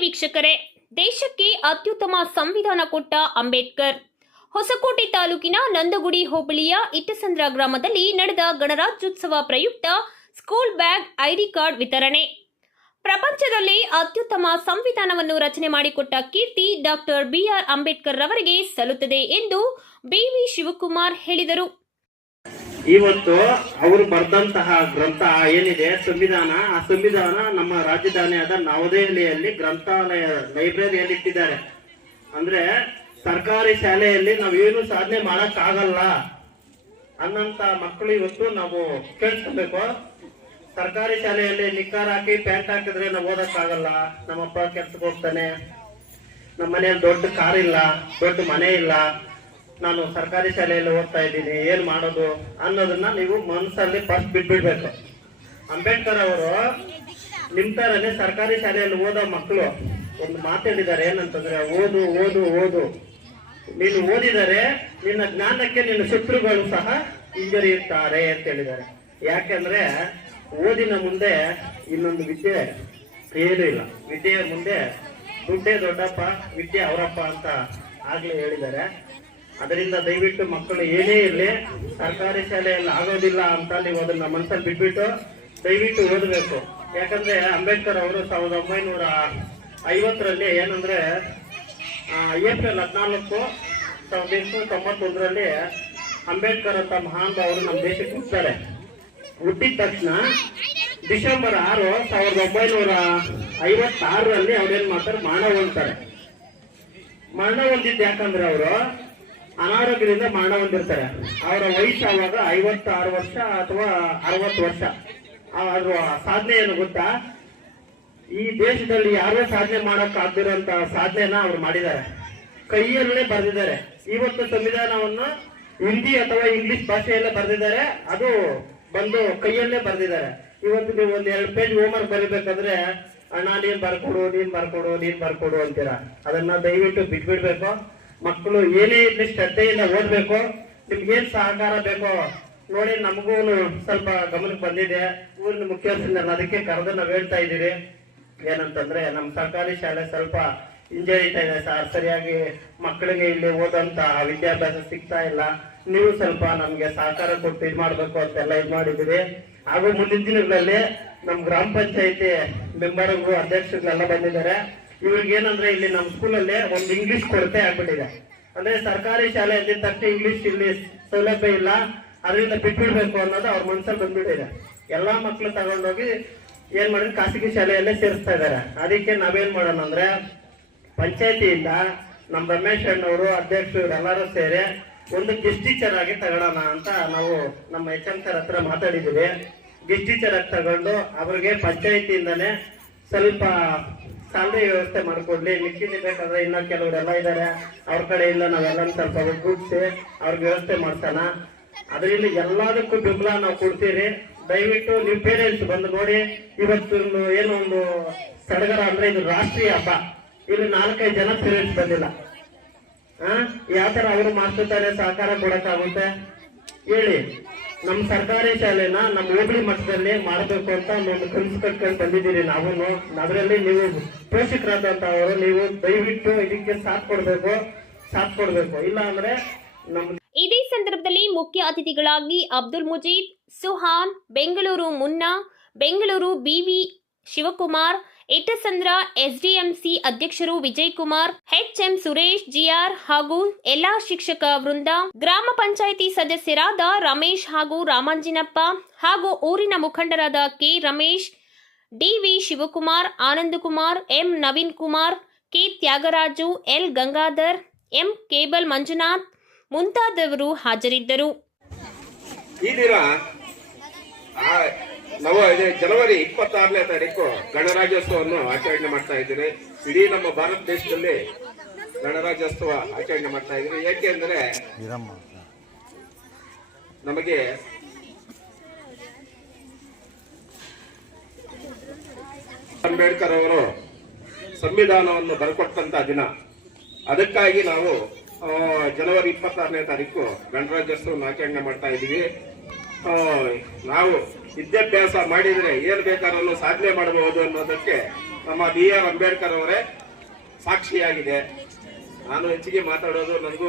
ವೀಕ್ಷಕರೇ, ದೇಶಕ್ಕೆ ಅತ್ಯುತ್ತಮ ಸಂವಿಧಾನ ಕೊಟ್ಟ ಅಂಬೇಡ್ಕರ್. ಹೊಸಕೋಟೆ ತಾಲೂಕಿನ ನಂದಗುಡಿ ಹೋಬಳಿಯ ಇಟ್ಟಸಂದ್ರ ಗ್ರಾಮದಲ್ಲಿ ನಡೆದ ಗಣರಾಜ್ಯೋತ್ಸವ ಪ್ರಯುಕ್ತ ಸ್ಕೂಲ್ ಬ್ಯಾಗ್ ಐಡಿ ಕಾರ್ಡ್ ವಿತರಣೆ. ಪ್ರಪಂಚದಲ್ಲಿ ಅತ್ಯುತ್ತಮ ಸಂವಿಧಾನವನ್ನು ರಚನೆ ಮಾಡಿಕೊಟ್ಟ ಕೀರ್ತಿ ಡಾಕ್ಟರ್ ಬಿಆರ್ ಅಂಬೇಡ್ಕರ್ ರವರಿಗೆ ಸಲ್ಲುತ್ತದೆ ಎಂದು ಬಿವಿ ಶಿವಕುಮಾರ್ ಹೇಳಿದರು. ಇವತ್ತು ಅವರು ಬರೆದಂತಹ ಗ್ರಂಥ ಏನಿದೆ? ಸಂವಿಧಾನ. ಆ ಸಂವಿಧಾನ ನಮ್ಮ ರಾಜಧಾನಿಯಾದ ನವದೆಹಲಿಯಲ್ಲಿ ಗ್ರಂಥಾಲಯ ಲೈಬ್ರರಿಯಲ್ಲಿ ಇಟ್ಟಿದ್ದಾರೆ. ಅಂದ್ರೆ ಸರ್ಕಾರಿ ಶಾಲೆಯಲ್ಲಿ ನಾವೇನು ಸಾಧನೆ ಮಾಡಕ್ ಆಗಲ್ಲ ಅನ್ನಂತ ಮಕ್ಕಳು ಇವತ್ತು ನಾವು ಕೇಳಿಸ್ಕೋಬೇಕು. ಸರ್ಕಾರಿ ಶಾಲೆಯಲ್ಲಿ ನಿಕ್ಕಾರ ಹಾಕಿ ಪ್ಯಾಂಟ್ ಹಾಕಿದ್ರೆ ನಾವು ಓದಕ್ ಆಗಲ್ಲ ನಮ್ಮಪ್ಪ ಕೆಲ್ಸಕ್ಕೆ ಹೋಗ್ತಾನೆ. ನಮ್ಮ ಮನೆಯಲ್ಲಿ ದೊಡ್ಡ ಕಾರ್ ಇಲ್ಲ ದೊಡ್ಡ ಮನೆ ಇಲ್ಲ. ನಾನು ಸರ್ಕಾರಿ ಶಾಲೆಯಲ್ಲಿ ಓದ್ತಾ ಇದ್ದೀನಿ, ಏನ್ ಮಾಡೋದು ಅನ್ನೋದನ್ನ ನೀವು ಮನಸ್ಸಲ್ಲಿ ಫಸ್ಟ್ ಬಿಟ್ಬಿಡ್ಬೇಕು. ಅಂಬೇಡ್ಕರ್ ಅವರು ನಿಮ್ ತರನೇ ಸರ್ಕಾರಿ ಶಾಲೆಯಲ್ಲಿ ಓದೋ ಮಕ್ಕಳು ಒಂದು ಮಾತಾಡಿದ್ದಾರೆ ಏನಂತಂದ್ರೆ, ಓದು ಓದು ಓದು. ನೀನು ಓದಿದರೆ ನಿನ್ನ ಜ್ಞಾನಕ್ಕೆ ನಿನ್ನ ಶತ್ರುಗಳು ಸಹ ಹಿಂಜರಿಯುತ್ತಾರೆ ಅಂತ ಹೇಳಿದ್ದಾರೆ. ಯಾಕಂದ್ರೆ ಓದಿನ ಮುಂದೆ ಇನ್ನೊಂದು ವಿದ್ಯೆ ಏನೂ ಇಲ್ಲ. ವಿದ್ಯೆಯ ಮುಂದೆ ದುಡ್ಡೇ ದೊಡ್ಡಪ್ಪ, ವಿದ್ಯೆ ಅವರಪ್ಪ ಅಂತ ಆಗ್ಲೇ ಹೇಳಿದ್ದಾರೆ. ಅದರಿಂದ ದಯವಿಟ್ಟು ಮಕ್ಕಳು ಏನೇ ಇರಲಿ, ಸರ್ಕಾರಿ ಶಾಲೆಯಲ್ಲಿ ಆಗೋದಿಲ್ಲ ಅಂತ ನೀವು ಅದನ್ನ ಮನಸ್ಸಲ್ಲಿ ಬಿಟ್ಬಿಟ್ಟು ದಯವಿಟ್ಟು ಓದಬೇಕು. ಯಾಕಂದ್ರೆ ಅಂಬೇಡ್ಕರ್ ಅವರು ಸಾವಿರದ ಒಂಬೈನೂರ ಐವತ್ತರಲ್ಲಿ ಏನಂದ್ರೆ ಏಪ್ರಿಲ್ ಹದಿನಾಲ್ಕು ಸಾವಿರದ ಎಂಟುನೂರ ತೊಂಬತ್ತೊಂದರಲ್ಲಿ ಅಂಬೇಡ್ಕರ್ ಅಂತ ಅವರು ನಮ್ಮ ದೇಶಕ್ಕೆ ಹುಟ್ಟಾರೆ ಹುಟ್ಟಿದ ತಕ್ಷಣ ಡಿಸೆಂಬರ್ ಆರು ಸಾವಿರದ ಒಂಬೈನೂರ ಐವತ್ತಾರರಲ್ಲಿ ಅವ್ರೇನ್ ಮಾಡ್ತಾರೆ? ಮರಣ ಹೊಂದ್ತಾರೆ. ಮರಣ ಹೊಂದಿದ್ದು ಯಾಕಂದ್ರೆ ಅವರು ಅನಾರೋಗ್ಯದಿಂದ ಮರಣ ಹೊಂದಿರ್ತಾರೆ ಅವರ ವಯಸ್ಸು ಆವಾಗ ಐವತ್ತಾರು ವರ್ಷ ಅಥವಾ ಅರವತ್ತು ವರ್ಷ. ಅದರ ಸಾಧನೆ ಏನು ಗೊತ್ತಾ? ಈ ದೇಶದಲ್ಲಿ ಯಾರೇ ಸಾಧನೆ ಮಾಡಕ್ ಆಗದಿರೋಂತ ಸಾಧನೆನ ಅವ್ರು ಮಾಡಿದ್ದಾರೆ. ಕೈಯಲ್ಲೇ ಬರೆದಿದ್ದಾರೆ. ಇವತ್ತು ಸಂವಿಧಾನವನ್ನು ಹಿಂದಿ ಅಥವಾ ಇಂಗ್ಲಿಷ್ ಭಾಷೆಯಲ್ಲೇ ಬರೆದಿದ್ದಾರೆ. ಅದು ಬಂದು ಕೈಯಲ್ಲೇ ಬರೆದಿದ್ದಾರೆ. ಇವತ್ತು ನೀವು ಒಂದ್ ಎರಡು ಪೇಜ್ ಹೋಮ್ವರ್ಕ್ ಬರೀಬೇಕಾದ್ರೆ, ಅಣ್ಣ, ನೀನ್ ಬರ್ಕೊಡು ನೀನ್ ಬರ್ಕೊಡು ನೀನ್ ಬರ್ಕೊಡು ಅಂತೀರಾ. ಅದನ್ನ ದಯವಿಟ್ಟು ಬಿಟ್ಬಿಡ್ಬೇಕು. ಮಕ್ಕಳು ಏನೇ ಇರ್ಲಿ ಶ್ರದ್ಧೆಯಿಂದ ಓದ್ಬೇಕು, ನಿಮ್ಗೆ ಏನ್ ಸಹಕಾರ ಬೇಕೋ ನೋಡಿ ನಮಗೂ ಸ್ವಲ್ಪ ಗಮನಕ್ಕೆ ಬಂದಿದೆ. ಊರಿನ ಮುಖ್ಯಸ್ಥರನ್ನ ಅದಕ್ಕೆ ಕರೆದು ನಾವು ಹೇಳ್ತಾ ಇದ್ದೀರಿ. ಏನಂತಂದ್ರೆ, ನಮ್ಮ ಸರ್ಕಾರಿ ಶಾಲೆ ಸ್ವಲ್ಪ ಹಿಂಜರಿತಾ ಇದೆ ಸರ್. ಸರಿಯಾಗಿ ಮಕ್ಕಳಿಗೆ ಇಲ್ಲಿ ಓದಂತ ವಿದ್ಯಾಭ್ಯಾಸ ಸಿಗ್ತಾ ಇಲ್ಲ. ನೀವು ಸ್ವಲ್ಪ ನಮ್ಗೆ ಸಹಕಾರ ಕೊಟ್ಟು ಇದು ಮಾಡ್ಬೇಕು ಅಂತೆಲ್ಲ ಇದು ಮಾಡಿದ್ದೀರಿ. ಹಾಗೂ ಮುಂದಿನ ದಿನಗಳಲ್ಲಿ ನಮ್ಮ ಗ್ರಾಮ ಪಂಚಾಯತಿ ಮೆಂಬರ್ಗಳು ಅಧ್ಯಕ್ಷರುಗಳೆಲ್ಲ ಬಂದಿದ್ದಾರೆ. ಇವ್ರಿಗೆ ಏನಂದ್ರೆ ಇಲ್ಲಿ ನಮ್ಮ ಸ್ಕೂಲಲ್ಲೇ ಒಂದು ಇಂಗ್ಲಿಷ್ ಕೊರತೆ ಆಗ್ಬಿಟ್ಟಿದೆ. ಅಂದ್ರೆ ಸರ್ಕಾರಿ ಶಾಲೆ ತಕ್ಷಣ ಇಂಗ್ಲಿಷ್ ಇಲ್ಲಿ ಸೌಲಭ್ಯ ಇಲ್ಲ. ಅದರಿಂದ ಬಿಟ್ಬಿಡ್ಬೇಕು ಅನ್ನೋದು ಅವ್ರ ಮನ್ಸಲ್ಲಿ ಬಂದ್ಬಿಟ್ಟಿದೆ. ಎಲ್ಲಾ ಮಕ್ಳು ತಗೊಂಡೋಗಿ ಏನ್ ಮಾಡಿದ್ರೆ ಖಾಸಗಿ ಶಾಲೆಯಲ್ಲೇ ಸೇರಿಸ್ತಾ ಇದ್ದಾರೆ ಅದಕ್ಕೆ ನಾವೇನ್ ಮಾಡೋಣ ಅಂದ್ರೆ ಪಂಚಾಯತಿಯಿಂದ ನಮ್ಮ ರಮೇಶ್ ಅಣ್ಣವರು, ಅಧ್ಯಕ್ಷರು ಎಲ್ಲರೂ ಸೇರಿ ಒಂದು ಗೆಸ್ಟ್ ಟೀಚರ್ ಆಗಿ ತಗೊಳ್ಳೋಣ ಅಂತ ನಾವು ನಮ್ಮ ಎಚ್ ಎಂ ಸರ್ ಹತ್ರ ಮಾತಾಡಿದ್ದೀವಿ. ಗೆಸ್ಟ್ ಟೀಚರ್ ಆಗಿ ತಗೊಂಡು ಅವ್ರಿಗೆ ಪಂಚಾಯತಿಯಿಂದಲೇ ಸ್ವಲ್ಪ ಸ್ಯಾಲ್ರಿ ವ್ಯವಸ್ಥೆ ಮಾಡಿಕೊಡ್ಲಿ, ಮಿಕ್ಕಿದ್ದು ಬೇಕಾದ್ರೆ ಇನ್ನ ಕೆಲವರೆಲ್ಲ ಇದ್ದಾರೆ ಅವ್ರ ಕಡೆಯಿಂದ ನಾವೆಲ್ಲ ಸ್ವಲ್ಪ ಒಗ್ಗೂಡಿಸಿ ಅವ್ರಿಗೆ ವ್ಯವಸ್ಥೆ ಮಾಡ್ಸೋಣ. ಅದರಿಂದ ಎಲ್ಲದಕ್ಕೂ ಬೆಂಬಲ ನಾವು ಕೊಡ್ತೀರಿ ದಯವಿಟ್ಟು ನೀವು ಪೇರೆಂಟ್ಸ್ ಬಂದು ನೋಡಿ, ಇವತ್ತು ಏನು ಒಂದು ಸಡಗರ ಅಂದ್ರೆ ಇದು ರಾಷ್ಟ್ರೀಯ ಹಬ್ಬ. ಇಲ್ಲಿ ನಾಲ್ಕೈದು ಜನ ಪೇರೆಂಟ್ಸ್ ಬಂದಿಲ್ಲ. ಯಾವ ತರ ಅವರು ಮಾಸ್ಟರ್ ತಾನೇ ಸಹಕಾರ ಕೊಡಕ್ಕಾಗುತ್ತೆ? ಹೇಳಿ. ನಮ್ಮ ಸರ್ಕಾರಿ ಶಾಲೆನ ನಮ್ಮ ಹೋಬಳಿ ಮಟ್ಟದಲ್ಲಿ ಮಾಡಬೇಕು ಅಂತ ಒಂದು ಕನಸು ಬಂದಿದ್ದೀರಿ ನಾವು. ಅದರಲ್ಲಿ ನೀವು ಪೋಷಕರಾದಂತವರು ನೀವು ದಯವಿಟ್ಟು ಇದಕ್ಕೆ ಸಾಥ್ ಕೊಡ್ಬೇಕು ಸಾಥ್ ಕೊಡ್ಬೇಕು. ಇಲ್ಲ ಅಂದ್ರೆ ಇದೇ ಸಂದರ್ಭದಲ್ಲಿ ಮುಖ್ಯ ಅತಿಥಿಗಳಾಗಿ ಅಬ್ದುಲ್ ಮುಜೀದ್ ಸುಹಾನ್, ಬೆಂಗಳೂರು ಮುನ್ನಾ, ಬೆಂಗಳೂರು ಬಿವಿ ಶಿವಕುಮಾರ್ ಇಟ್ಟಸಂದ್ರ ಎಸ್ಡಿಎಂಸಿ ಅಧ್ಯಕ್ಷರು ವಿಜಯ್ ಕುಮಾರ್ ಎಚ್ಎಂ ಸುರೇಶ್, ಜಿಆರ್ ಹಾಗೂ ಎಲ್ಲಾ ಶಿಕ್ಷಕ ವೃಂದ, ಗ್ರಾಮ ಪಂಚಾಯಿತಿ ಸದಸ್ಯರಾದ ರಮೇಶ್ ಹಾಗೂ ರಾಮಾಂಜಿನಪ್ಪ ಹಾಗೂ ಊರಿನ ಮುಖಂಡರಾದ K Ramesh DV Shivakumar, Anandakumar, M Naveen Kumar K Thyagaraju, L Gangadhar, M cable Manjunath ಮುಂತಾದವರು ಹಾಜರಿದ್ದರು. ನವ ಇದೇ ಜನವರಿ ಇಪ್ಪತ್ತಾರನೇ ತಾರೀಕು ಗಣರಾಜ್ಯೋತ್ಸವವನ್ನು ಆಚರಣೆ ಮಾಡ್ತಾ ಇದ್ದೀರಿ. ಇಡೀ ನಮ್ಮ ಭಾರತ ದೇಶದಲ್ಲಿ ಗಣರಾಜ್ಯೋತ್ಸವ ಆಚರಣೆ ಮಾಡ್ತಾ ಇದ್ದೀರಿ. ಏಕೆಂದರೆ ನಮಗೆ ಅಂಬೇಡ್ಕರ್ ಅವರು ಸಂವಿಧಾನವನ್ನು ಬರಕೊಟ್ಟಂತ ದಿನ. ಅದಕ್ಕಾಗಿ ನಾವು ಜನವರಿ ಇಪ್ಪತ್ತಾರನೇ ತಾರೀಕು ಗಣರಾಜ್ಯೋತ್ಸವವನ್ನು ಆಚರಣೆ ಮಾಡ್ತಾ ಇದ್ದೀವಿ. ನಾವು ವಿದ್ಯಾಭ್ಯಾಸ ಮಾಡಿದ್ರೆ ಏನ್ ಬೇಕಾದ್ರೂ ಸಾಧನೆ ಮಾಡಬಹುದು ಅನ್ನೋದಕ್ಕೆ ನಮ್ಮ ಬಿ ಆರ್ ಅಂಬೇಡ್ಕರ್ ಅವರೇ ಸಾಕ್ಷಿಯಾಗಿದೆ. ನಾನು ಹೆಚ್ಚಿಗೆ ಮಾತಾಡೋದು ನನಗೂ